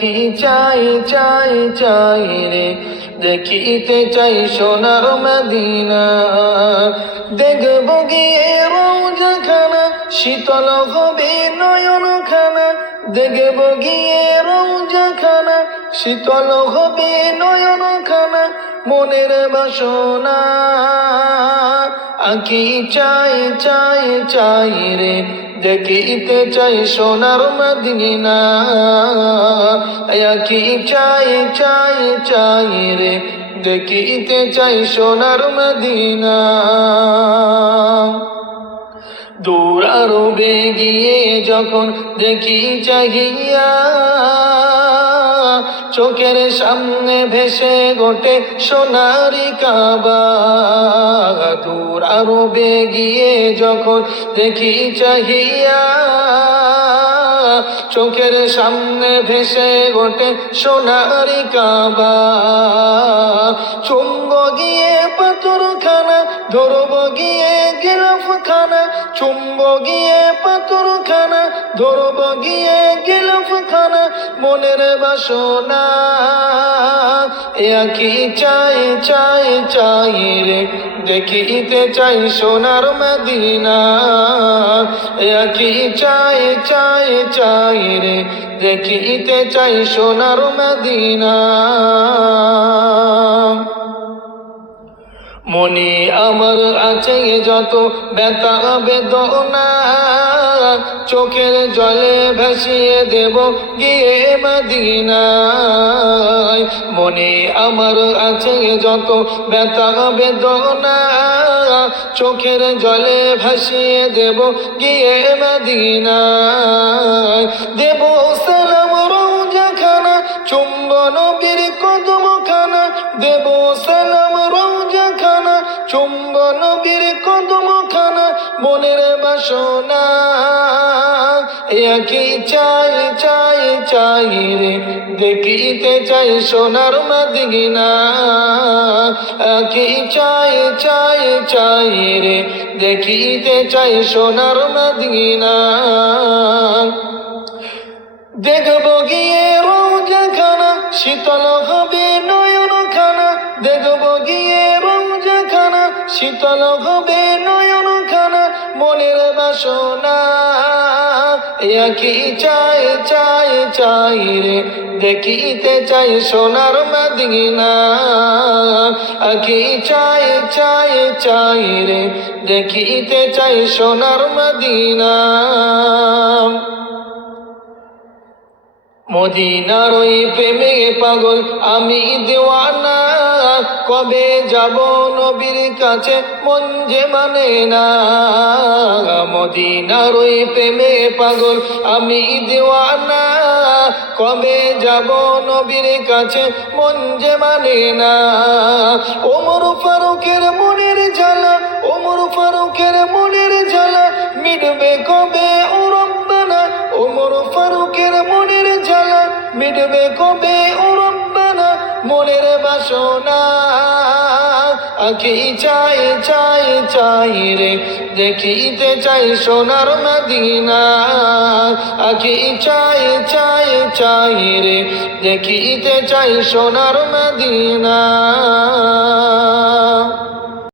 কি চাই চাই চাই রে। দেখিতে চাই সোনার মদিনা। দেখব গিয়ে রৌজাখানা শীতল হবে নয়ন খানা দেখব গিয়ে রৌজাখানা শীতল হবে নয়ন খানা মনের বাসনা আঁকি, চাই চাই চাই রে। দেখিতে চাই সোনার মদিনা। কি চাই চাই চাই রে, দেখিতে চাই সোনার মদিনা। দূর আরও গিয়ে যখন দেখি চাহিয়া চোখের সামনে ভেসে গোটে সোনারি কাবা। দূর আরও গিয়ে যখন দেখি চাহিয়া, চোখের সামনে ভেসে গোটে সোনারি কাবা। চুম্ব গিয়ে পাথর খানা ধরব গিয়ে গিলাফ খানা চুম্ব গিয়ে পাথর খানা ধরব গিয়ে গিলাফ খানা মনের বাসনা এ আঁকি চাই চাই চাই রে। দেখিতে চাই সোনার মদিনা এ আঁকি চাই চাই চাই রে। দেখিতে চাই সোনার মদিনা। মনি আমার আছে যত ব্যথা, বেদনা চোখের জলে ভাসিয়ে দেব গিয়ে মদিনায়। মনে আমার আছে যত ব্যথা, বেদনা। চোখের জলে ভাসিয়ে দেব গিয়ে মদিনায়। দেব সালাম রৌজা খানা চুম্বন বীর কদম খানা দেব সালাম রৌজা খানা চুম্বন বীর কদম খানা মনের বাসনা, একই চাই চাই চাই রে। দেখিতে চাই সোনার মদিনা, একই চাই চাই চাই রে। দেখিতে চাই সোনার মদিনা। দেখব গিয়ে রোজা খানা শীতল হবে মনের বাসনা। একই চাই চাই চাই রে, দেখিতে চাই সোনার মদিনা। একই চাই চাই চাই রে, দেখিতে চাই সোনার মদিনা। মদিনার ওই প্রেমে পাগল আমি দেওয়ানা কবে যাব নবীর কাছে? মন যে মানে না। মদিনার ওই প্রেমে পাগল, আমি দেওয়ানা। কবে যাব নবীর কাছে? মন যে মানে না। ওমর ফারুকের মনের জ্বালা, ওমর ফারুকের মনের জ্বালা, মিটবে কবে ও ওমর ফারুকের মনের জ্বালা, মিটবে কবে ও মনের বাসনা আঁকি চাই চাই চাই রে, দেখিতে চাই সোনার মদিনা। আঁকি চাই চাই চাই রে, দেখিতে চাই সোনার মদিনা।